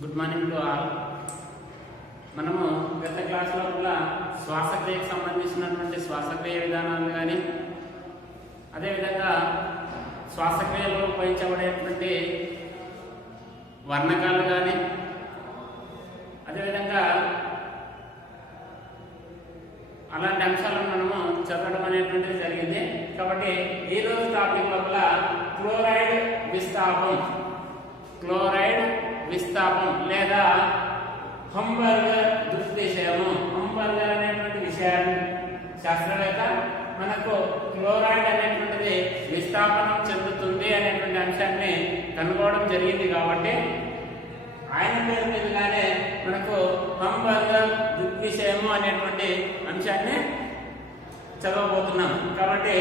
Good morning to all. మనము గత క్లాసులో కూడా శ్వాసక్రియకు సంబంధించినటువంటి శ్వాసక్రియ విధానాలు కానీ అదేవిధంగా శ్వాసక్రియలో ఉపయోగించబడేటువంటి వర్ణకాలు కానీ అదేవిధంగా అలాంటి అంశాలను మనము చదవడం అనేటువంటిది జరిగింది. కాబట్టి ఈరోజు టాపిక్ లోపల క్లోరైడ్ విస్తాపం లేదా హంబర్గర్ దుష్విషయము. హంబర్గర్ అనేటువంటి విషయాన్ని శాస్త్రవేత్త మనకు క్లోరైడ్ అనేటువంటిది విస్థాపనం చెందుతుంది అనేటువంటి అంశాన్ని కనుగొనడం జరిగింది. కాబట్టి ఆయన పేరు మీదుగానే మనకు హంబర్గర్ దుష్విషయము అనేటువంటి అంశాన్ని చదవబోతున్నాం. కాబట్టి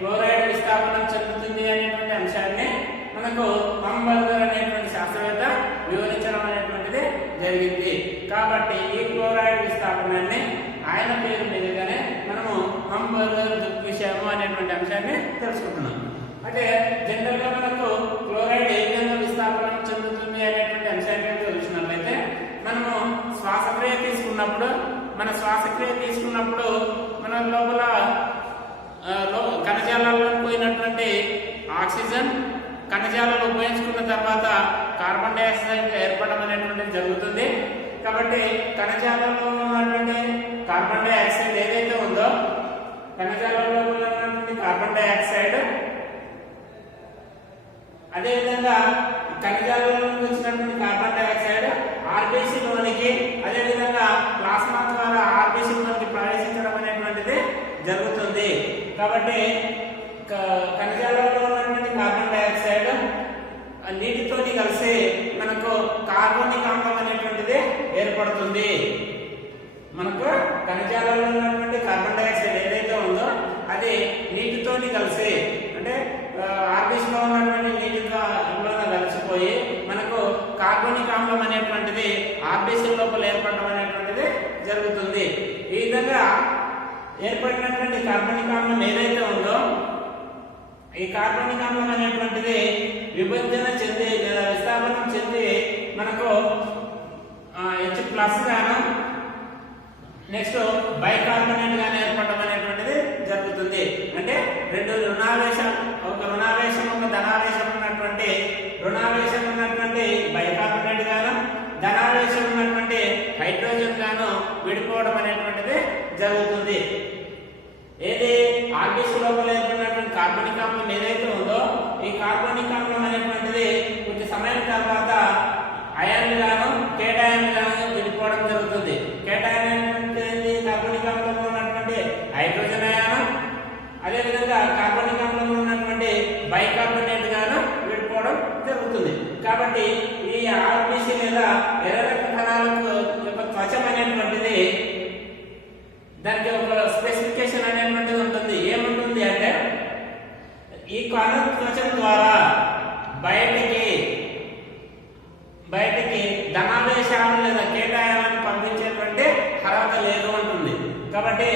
క్లోరైడ్ విస్థాపనం చెందుతుంది అనేటువంటి అంశాన్ని మనకు హంబర్గర్ అనేటువంటి శాస్త్రవేత్త వివరించడం అనేటువంటిది జరిగింది. కాబట్టి ఈ క్లోరైడ్ విస్థాపనాన్ని ఆయన పేరు మీదుగానే మనము హంబర్గర్ దుష్విషయము అనేటువంటి అంశాన్ని తెలుసుకుంటున్నాం. అంటే జనరల్ గా మనకు క్లోరైడ్ ఏ విధంగా విస్థాపనం చెందుతుంది అనేటువంటి అంశాన్ని తెలుసుకున్నట్లయితే మనము శ్వాసక్రియ తీసుకున్నప్పుడు మన లోపల కణజాలాల్లో పోయినటువంటి ఆక్సిజన్ కణజాలాలు ఉపయోగించుకున్న తర్వాత కార్బన్ డైఆక్సైడ్ ఏర్పడడం అనేటువంటిది జరుగుతుంది. కాబట్టి కణజాలంలో ఉన్నటువంటి కార్బన్ డైఆక్సైడ్ ఏదైతే ఉందో కణజాలంలో ఉన్నటువంటి కార్బన్ డైఆక్సైడ్ అదేవిధంగా కణజాలంలో వచ్చినటువంటి కార్బన్ డైఆక్సైడ్ ఆర్బీసీ లోనికి అదేవిధంగా ప్లాస్మా ద్వారా ఆర్బీసీ లోనికి ప్రవేశించడం అనేటువంటిది జరుగుతుంది. కాబట్టి కణజాలంలో ఉన్నటువంటి కార్బన్ డైఆక్సైడ్ నీటితోని కలిసి మనకు కార్బోనిక్ ఆమ్లం అనేటువంటిది ఏర్పడుతుంది. మనకు కణజాలంలో ఉన్నటువంటి కార్బన్ డైఆక్సైడ్ ఏదైతే ఉందో అది నీటితోని కలిసి అంటే ఆర్బీసీలో ఉన్నటువంటి నీటితో కలిసిపోయి మనకు కార్బోనిక్ ఆమ్లం అనేటువంటిది ఆర్బీసీ లోపల ఏర్పడడం అనేటువంటిది జరుగుతుంది. ఈ విధంగా ఏర్పడినటువంటి కార్బోనిక్ ఆమ్లం ఏదైతే ఉందో ఈ కార్బోనిక్ ఆమ్లం అనేటువంటిది విభజన చెంది లేదా విస్థాపనం చెంది మనకు H+ గాను నెక్స్ట్ బైకార్బోనేట్ గాను ఏర్పడడం అనేటువంటిది జరుగుతుంది. అంటే రెండు రుణావేశం ఒక ధనావేశం ఉన్నటువంటి బైకార్బోనేట్ గాను ధనావేశం ఉన్నటువంటి హైడ్రోజన్ గాను విడిపోవడం అనేటువంటిది జరుగుతుంది. ఏది ఆర్బీసీ లోపల ఏర్పడినటువంటి కార్బోనిక్ ఆమ్లం ఏదైతే ఉందో ఈ కార్బోనిక్ ఆమ్లం అనేటువంటిది కొద్ది సమయం తర్వాత అయాన్లు గాను కేటయాన్లు గాను విడిపోవడం జరుగుతుంది. కేటయాన్ అనేటువంటి కార్బోనిక్ ఆమ్లంలో ఉన్నటువంటి హైడ్రోజన్ అయాన్ అదేవిధంగా కార్బోనిక్ ఆమ్లంలో ఉన్నటువంటి బైకార్బోనేట్ గాను విడిపోవడం జరుగుతుంది. కాబట్టి ఈ ఆర్బీసీ లేదా ఎర్ర రక్త కణాలకు యొక్క త్వచం అనేటువంటిది దానికి ఒక స్పెసిఫికేషన్ అనేటువంటిది ఉంటుంది. ఏముంటుంది అంటే ఈ కణ త్వచం ద్వారా బయటికి ధనావేశాలను లేదా కేటాయాలను పంపించేటువంటి అర్హత లేదు ఉంటుంది. కాబట్టి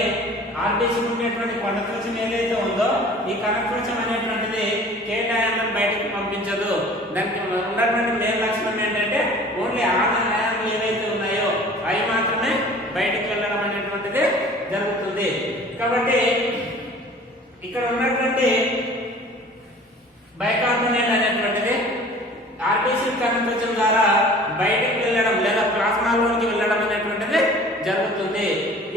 ఆర్బీసీ ఉండేటువంటి కణత్వచం ఏదైతే ఉందో ఈ కణత్వచం అనేటువంటిది కేటాయాలను బయటికి పంపించదు. దానికి ఉన్నటువంటి మెయిన్ లక్షణం ఏంటంటే ఓన్లీ ఆయాలు ఏవైతే ఉన్నాయో అవి మాత్రమే బయటికి వెళ్ళడం అనేటువంటిది జరుగుతుంది. కాబట్టి ఇక్కడ ఉన్నటువంటి బైకార్బోనేట్ అనేటువంటిది ఆర్బీసీ కణత్వచం ద్వారా బయటికి వెళ్ళడం లేదా ప్లాస్మాలోనికి వెళ్ళడం అనేటువంటిది జరుగుతుంది.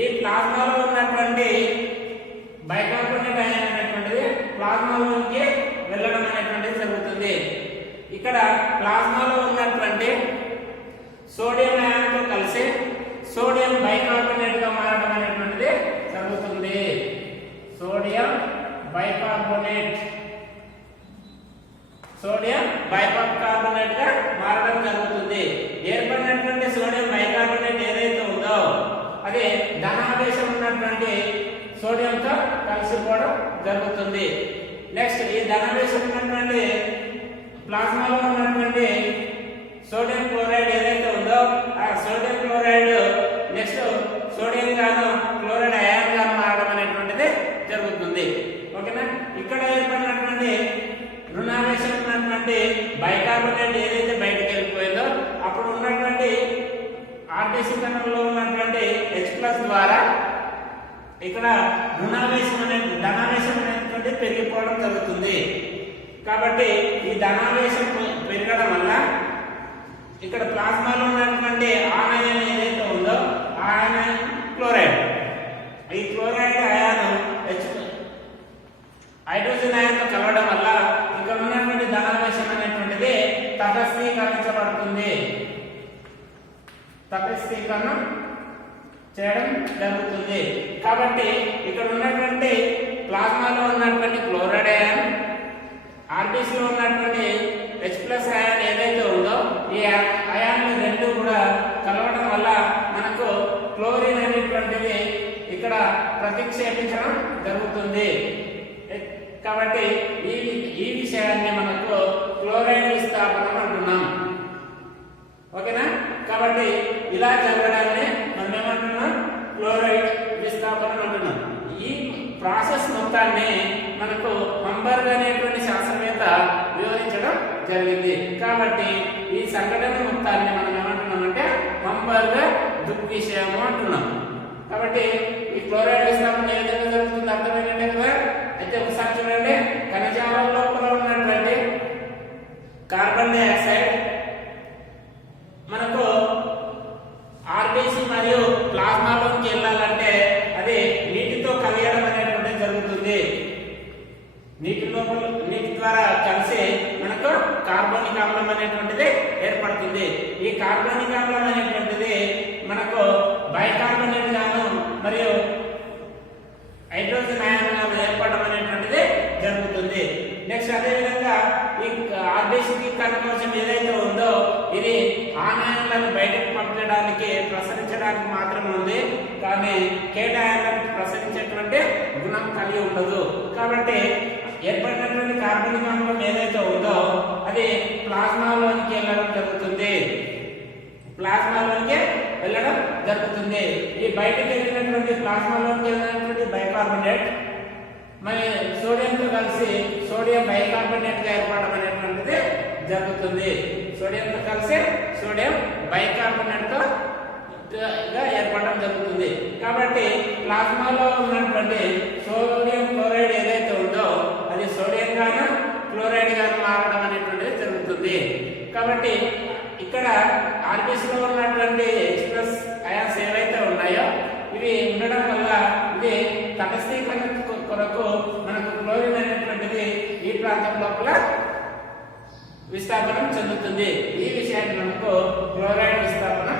ఈ ప్లాస్మాలో ఉన్నటువంటి బైకార్బోనేట్ అయాన్ అనేటువంటిది ప్లాస్మాలోనికి వెళ్ళడం అనేటువంటిది జరుగుతుంది. ఇక్కడ ప్లాస్మాలో ఉన్నటువంటి సోడియం అయాన్తో కలిసి సోడియం బైకార్బోనేట్ గా మారడం అనేటువంటిది జరుగుతుంది. సోడియం బైకార్బోనేట్ గా మారడం జరుగుతుంది. ఏర్పడినటువంటి సోడియం బైకార్బోనేట్ ఏదైతే ఉందో అది ధనావేశం ఉన్నటువంటి సోడియంతో కలిసిపోవడం జరుగుతుంది. నెక్స్ట్ ఈ ధనావేశం ఉన్నటువంటి ప్లాస్మాలో ఉన్నటువంటి సోడియం క్లోరైడ్ ఏదైతే ఉందో ఆ సోడియం క్లోరైడ్ నెక్స్ట్ సోడియం గాను క్లోరైడ్ అయాన్ గాను మారడం అనేటువంటిది జరుగుతుంది. ఓకేనా. ఇక్కడ ఏర్పడినటువంటి రుణావేశం ఉన్నటువంటి బైకార్బోనేట్ ఏదైతే బయటకు వెళ్ళిపోయిందో అప్పుడు ఉన్నటువంటి ఆక్సీకరణలో ఉన్నటువంటి H+ ద్వారా ఇక్కడ ధనావేశం అనేటువంటి పెరిగిపోవడం జరుగుతుంది. కాబట్టి ఈ ధనావేశం పెరగడం వల్ల ఇక్కడ ప్లాస్మాలో ఉన్నటువంటి ఆనయన్ ఏదైతే ఉందో ఆ ఆనయన్ క్లోరైడ్, ఈ క్లోరైడ్ అయాన్ హైడ్రోజన్ అయాన్తో కలవడం వల్ల ఇక్కడ ఉన్నటువంటి ధనావేశం అనేటువంటిది తటస్థీకరించబడుతుంది, తటస్థీకరణం చేయడం జరుగుతుంది. కాబట్టి ఇక్కడ ఉన్నటువంటి ప్లాస్మాలో ఉన్నటువంటి క్లోరైడ్ అయాన్, ఆర్బిసి లో ఉన్నటువంటి H+ అయాన్ ఏదైతే ఉందో ఈ అయాన్లు రెండు కూడా కలవడం వల్ల మనకు క్లోరిన్ అనేటువంటిది ఇక్కడ ప్రతిక్షేపించడం జరుగుతుంది. కాబట్టి ఈ విషయాన్ని మనకు క్లోరైడ్ విస్థాపనం అంటున్నాం. ఓకేనా? కాబట్టి ఇలా జరగడాన్ని మనం ఏమంటున్నాం? క్లోరైడ్ విస్థాపనం అంటున్నాం. ఈ ప్రాసెస్ మొత్తాన్ని మనకు హంబర్గ్ అనేటువంటి శాస్త్రవేత్త వివరించడం జరిగింది. కాబట్టి ఈ సంఘటన మొత్తాన్ని మనం ఏమంటున్నాం అంటే హంబర్గ్ దృగ్విషయము అంటున్నాం. కాబట్టి ఈ క్లోరైడ్ విస్థాపన ఏ విధంగా జరుగుతుంది అర్థమైందంటే కదా. అయితే ఒకసారి చూడండి, ఖనిజాల లోపల ఉన్నటువంటి కార్బన్ డైఆక్సైడ్ మనకు ఆర్బిసి మరియు ప్లాస్మాలోకి వెళ్ళాలంటే అది నీటితో కలియడం అనేటువంటిది జరుగుతుంది. నీటి ద్వారా కలిసి మనకు కార్బోనిక్ ఆమ్లం అనేటువంటిది ఏర్పడుతుంది. ఈ కార్బోనిక్ ఆమ్లం అనేటువంటిది మనకు బైకార్బోనేట్ గాను మరియు హైడ్రోజన్ అయాన్ గాను ఏర్పడడం అనేటువంటిది జరుగుతుంది. నెక్స్ట్ అదే విధంగా ఈ ఆర్బిసి కణకోశం ఏదైతే ఉందో ఇది ఆనయన్లను బయటకు పంపించడానికి ప్రసరించడానికి మాత్రమే ఉంది, కానీ కేటయాన్లను ప్రసరించేటువంటి గుణం కలిగి ఉండదు. కాబట్టి ఏర్పడినటువంటి కార్బనిక్ ఆమ్లం ఏదైతే ఉందో అది ప్లాస్మాలోనికి వెళ్ళడం జరుగుతుంది. ఈ బయటకు వెళ్ళినటువంటి ప్లాస్మాలోకి వెళ్ళినటువంటి బైకార్బోనేట్ మరి సోడియంతో కలిసి సోడియం బైకార్బోనేట్ గా ఏర్పడడం అనేటువంటిది జరుగుతుంది. సోడియంతో కలిసి సోడియం బైకార్బోనేట్ గా ఏర్పడడం జరుగుతుంది. కాబట్టి ప్లాస్మాలో ఉన్నటువంటి సోడియం క్లోరైడ్ ఏదైతే ఉందో అది సోడియం గాను క్లోరైడ్ గాను మారడం అనేటువంటిది జరుగుతుంది. కాబట్టి ఇక్కడ ఆర్బిసిలో ఉన్నటువంటి H+ అయాన్స్ ఏవైతే ఉన్నాయో ఇవి ఉండడం వల్ల ఇది తటస్థీకరణ కొరకు మనకు క్లోరిన్ అనేటువంటిది ఈ ప్రాంతం లోపల విస్థాపనం చెందుతుంది. ఈ విషయాన్ని మనకు క్లోరైడ్ విస్థాపనం